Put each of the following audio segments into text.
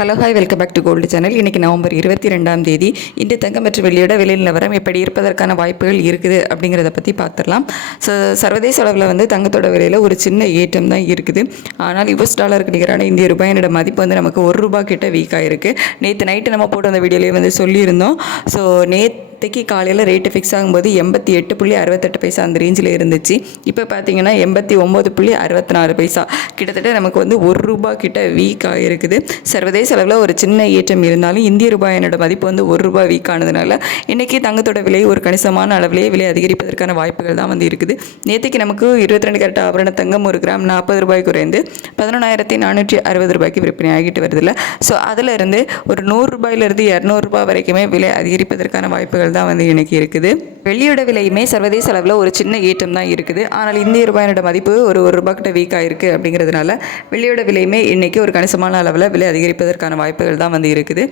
Hello hi welcome back to gold channel. இன்றைக்கி November 22ஆம் தேதி இன்று தங்கம் மற்றும் வெள்ளியோட விலை நிலவரம் எப்படி இருப்பதற்கான வாய்ப்புகள் இருக்குது அப்படிங்கிறத பற்றி பார்த்துடலாம். சர்வதேச அளவில் தங்கத்தோட விலையில் ஒரு சின்ன ஏற்றம் தான் இருக்குது. ஆனால் US டாலருக்கு நிகரான இந்திய ரூபாயினோட மதிப்பு நமக்கு ₹1 கிட்ட வீக்காக இருக்குது. நேற்று நைட்டு நம்ம போட்டு அந்த வீடியோலேயே சொல்லியிருந்தோம். ஸோ நேற்றுக்கு காலையில் ரேட்டு ஃபிக்ஸ் ஆகும்போது 88.68 அந்த ரேஞ்சில் இருந்துச்சு. இப்போ பார்த்தீங்கன்னா 89.64 கிட்டத்தட்ட நமக்கு ₹1 கிட்ட வீக்காக இருக்குது. சர்வதேச அளவில் ஒரு சின்ன ஏற்றம் இருந்தாலும் இந்திய ரூபாயினோட மதிப்பு ₹1 வீக் ஆனதுனால இன்றைக்கி தங்கத்தோட விலை ஒரு கணிசமான அளவிலேயே விலை அதிகரிப்பதற்கான வாய்ப்புகள் தான் இருக்குது. நேற்றுக்கு நமக்கு 22 கேரட் ஆபரண தங்கம் ஒரு கிராம் ₹40 குறைந்து 11,460 விற்பனை ஆகிட்டு வருதில்ல. ஸோ அதில் இருந்து ஒரு ₹100 200 வரைக்குமே விலை அதிகரிப்பதற்கான வாய்ப்புகள் தான் இன்றைக்கி இருக்குது. வெள்ளியோட விலையுமே சர்வதேச அளவில் ஒரு சின்ன ஏற்றம் தான் இருக்குது. ஆனால் இந்திய ரூபாயினோட மதிப்பு ₹1 கிட்ட வீக்காக இருக்குது. அப்படிங்கிறதுனால வெள்ளியோட விலையுமே இன்றைக்கி ஒரு கணிசமான அளவில் விலை அதிகரிப்பதற்கான வாய்ப்புகள் தான் இருக்குது.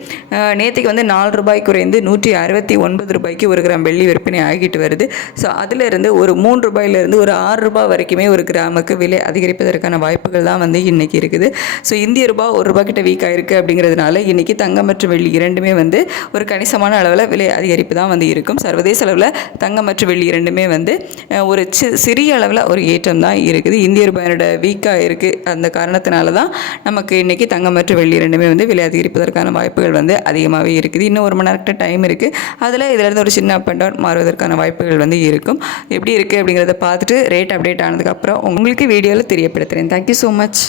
நேற்றுக்கு ₹4 குறைந்து ₹169 ஒரு கிராம் வெள்ளி விற்பனை ஆகிட்டு வருது. ஸோ அதிலிருந்து ஒரு ₹3 ஒரு ₹6 வரைக்குமே ஒரு கிராமுக்கு விலை அதிகரிப்பதற்கான வாய்ப்புகள் தான் இன்றைக்கி இருக்குது. ஸோ இந்திய ரூபாய் ₹1 கிட்ட வீக்காக இருக்குது. அப்படிங்கிறதுனால இன்றைக்கி தங்கம் மற்றும் வெள்ளி இரண்டுமே ஒரு கணிசமான அளவில் விலை அதிகரிப்பு தான் இருக்கும். சர்வதேச அளவில் தங்கம் மற்றும் வெள்ளி இரண்டுமே ஒரு சிறிய அளவில் ஒரு ஏற்றம் தான் இருக்குது. இந்திய ரூபாயோட வீக்காக இருக்குது. அந்த காரணத்தினால தான் நமக்கு இன்றைக்கி தங்கம் மற்றும் வெள்ளி இரண்டுமே விலை அதிகரிப்பதற்கான வாய்ப்புகள் அதிகமாகவே இருக்குது. இன்னும் 1 மணி நேரத்துக்கு டைம் இருக்குது. அதில் இதிலேருந்து ஒரு சின்ன அப் அண்ட் டவுன் மாறுவதற்கான வாய்ப்புகள் இருக்கும். எப்படி இருக்குது அப்படிங்கிறத பார்த்துட்டு ரேட் அப்டேட் ஆனதுக்கப்புறம் உங்களுக்கு வீடியோவில் தெரியப்படுத்துகிறேன். Thank you so much.